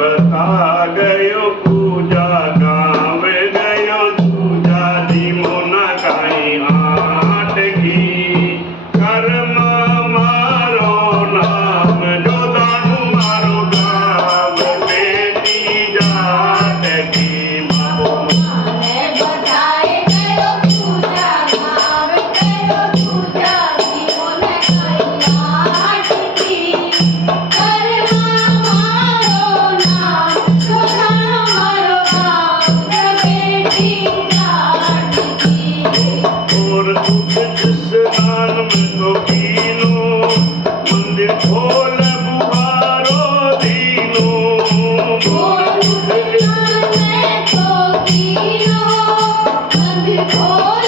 बता गयो पूजा गाँव गयो पूजा जीमो न काई आट की कर्म मारो नाम जो दानु मारो गाँव बेटी जाट की मारो बताए गयो पूजा गाँव गयो पूजा जीमो न काई आट की कर्म मारो नाम जो दानु मारो गाँव बेटी जाट की और उठ स्नान में तो कीनो मंदिर खोल बुहारो दीनो मंदिर खोल